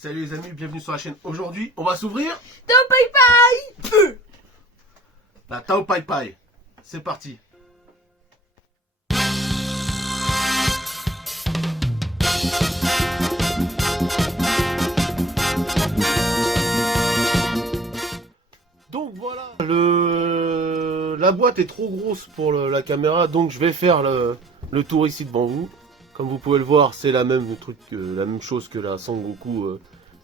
Salut les amis, bienvenue sur la chaîne. Aujourd'hui, on va s'ouvrir Tao Pai Pai. la Tao Pai Pai. C'est parti. Donc voilà, la boîte est trop grosse pour la caméra, donc je vais faire le tour ici devant vous. Comme vous pouvez le voir, c'est la même chose que la Sangoku.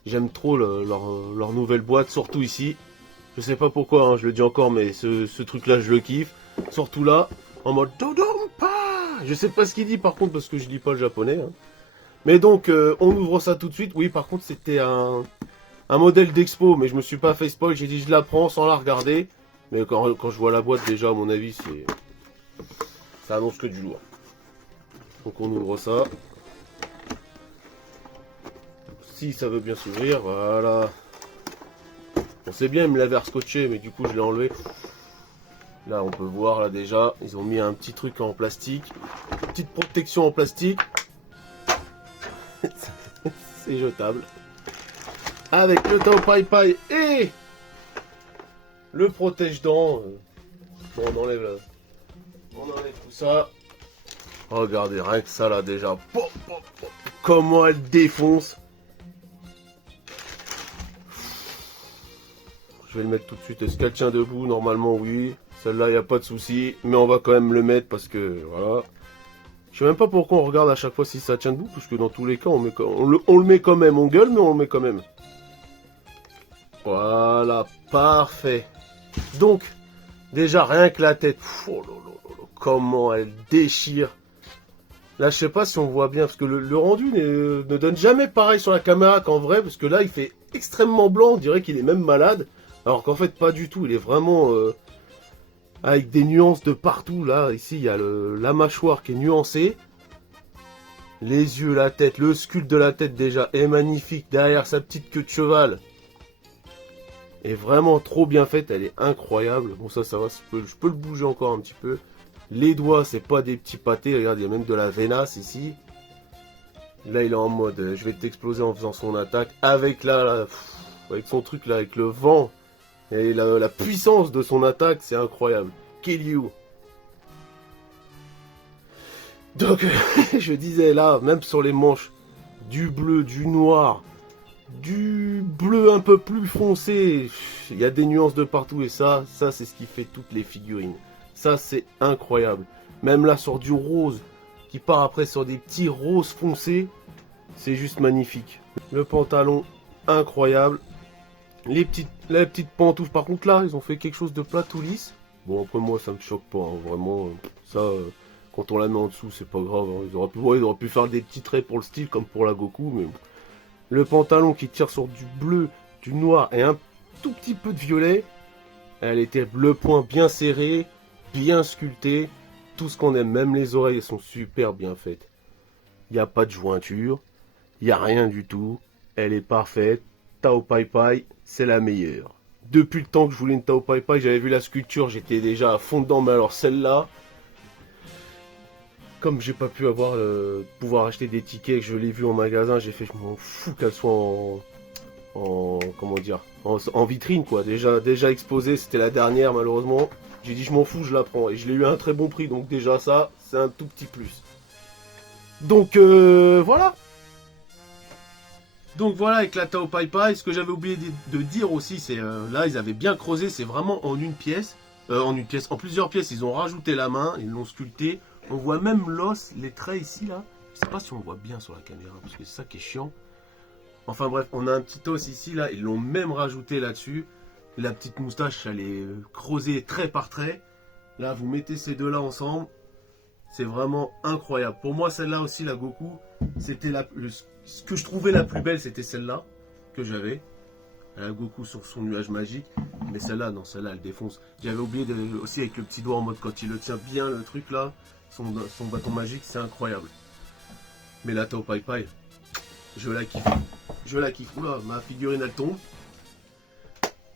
J'aime trop leur nouvelle boîte, surtout ici. Je sais pas pourquoi, hein, je le dis encore, mais ce truc-là, je le kiffe. Surtout là, en mode Dodonpa. Je sais pas ce qu'il dit par contre, parce que je lis pas le japonais. Hein. Mais donc, on ouvre ça tout de suite. Oui, par contre, c'était un modèle d'expo, mais je me suis pas fait spoil. J'ai dit, je la prends sans la regarder. Mais quand je vois la boîte, déjà, à mon avis, ça annonce que du lourd. Donc, on ouvre ça. Si ça veut bien s'ouvrir, voilà. On sait bien, il me l'avait scotché, mais du coup je l'ai enlevé. Là on peut voir, là déjà, ils ont mis un petit truc en plastique. Une petite protection en plastique. C'est jetable. Avec le Tao Pai Pai et le protège-dents. Bon, on enlève tout ça. Regardez, rien que ça là déjà. Comment elle défonce. Je vais le mettre tout de suite. Est-ce qu'elle tient debout? Normalement oui. Celle-là, il n'y a pas de souci. Mais on va quand même le mettre parce que voilà. Je sais même pas pourquoi on regarde à chaque fois si ça tient debout. Parce que dans tous les cas, on le met quand même. On gueule, mais on le met quand même. Voilà, parfait. Donc, déjà, rien que la tête. Oh là là là, comment elle déchire. Là, je sais pas si on voit bien. Parce que le rendu ne donne jamais pareil sur la caméra qu'en vrai. Parce que là, il fait extrêmement blanc. On dirait qu'il est même malade. Alors qu'en fait, pas du tout. Il est vraiment avec des nuances de partout. Là, ici, il y a la mâchoire qui est nuancée. Les yeux, la tête, le sculpte de la tête déjà est magnifique. Derrière sa petite queue de cheval. Est vraiment trop bien faite. Elle est incroyable. Bon, ça va. Je peux le bouger encore un petit peu. Les doigts, c'est pas des petits pâtés. Regarde, il y a même de la vénasse ici. Là, il est en mode je vais t'exploser en faisant son attaque. Avec avec son truc là, avec le vent. Et la puissance de son attaque, c'est incroyable. Kill you. Donc, je disais là, même sur les manches, du bleu, du noir, du bleu un peu plus foncé. Il y a des nuances de partout et ça c'est ce qui fait toutes les figurines. Ça, c'est incroyable. Même là, sur du rose, qui part après sur des petits roses foncés, c'est juste magnifique. Le pantalon, incroyable. Les petites pantoufles, par contre là, ils ont fait quelque chose de plat tout lisse. Bon, après moi, ça me choque pas, hein, vraiment. Ça, quand on la met en dessous, c'est pas grave. Hein. Ils auraient pu faire des petits traits pour le style, comme pour la Goku, mais bon. Le pantalon qui tire sur du bleu, du noir et un tout petit peu de violet. Elle était bleu point bien serré, bien sculpté. Tout ce qu'on aime, même les oreilles, elles sont super bien faites. Il n'y a pas de jointure, il n'y a rien du tout. Elle est parfaite. Tao Pai Pai, c'est la meilleure. Depuis le temps que je voulais une Tao Pai Pai, j'avais vu la sculpture, j'étais déjà à fond dedans, mais alors celle-là, comme j'ai pas pu pouvoir acheter des tickets, que je l'ai vu en magasin, j'ai fait, je m'en fous qu'elle soit comment dire, en vitrine quoi. Déjà exposée, c'était la dernière malheureusement. J'ai dit je m'en fous, je la prends et je l'ai eu à un très bon prix, donc déjà ça, c'est un tout petit plus. Donc voilà. Donc voilà, avec la Tao Pai Pai, ce que j'avais oublié de dire aussi, c'est là ils avaient bien creusé, c'est vraiment en une pièce, en plusieurs pièces, ils ont rajouté la main, ils l'ont sculpté. On voit même l'os, les traits ici là. Je sais pas si on voit bien sur la caméra, parce que c'est ça qui est chiant. Enfin bref, on a un petit os ici là, ils l'ont même rajouté là-dessus. La petite moustache, elle est creusée trait par trait. Là, vous mettez ces deux là ensemble, c'est vraiment incroyable. Pour moi, celle-là aussi, la Goku, c'était ce que je trouvais la plus belle, c'était celle-là que j'avais. La Goku sur son nuage magique. Mais celle-là, non, celle-là, elle défonce. J'avais oublié aussi avec le petit doigt en mode quand il le tient bien, le truc là, son bâton magique, c'est incroyable. Mais la Tao Pai Pai, je la kiffe. Je la kiffe. Oula, ma figurine, elle tombe.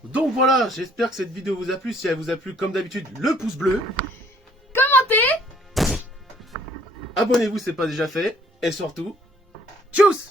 Donc voilà, j'espère que cette vidéo vous a plu. Si elle vous a plu, comme d'habitude, le pouce bleu. Commentez. Abonnez-vous si ce n'est pas déjà fait. Et surtout, tchuss!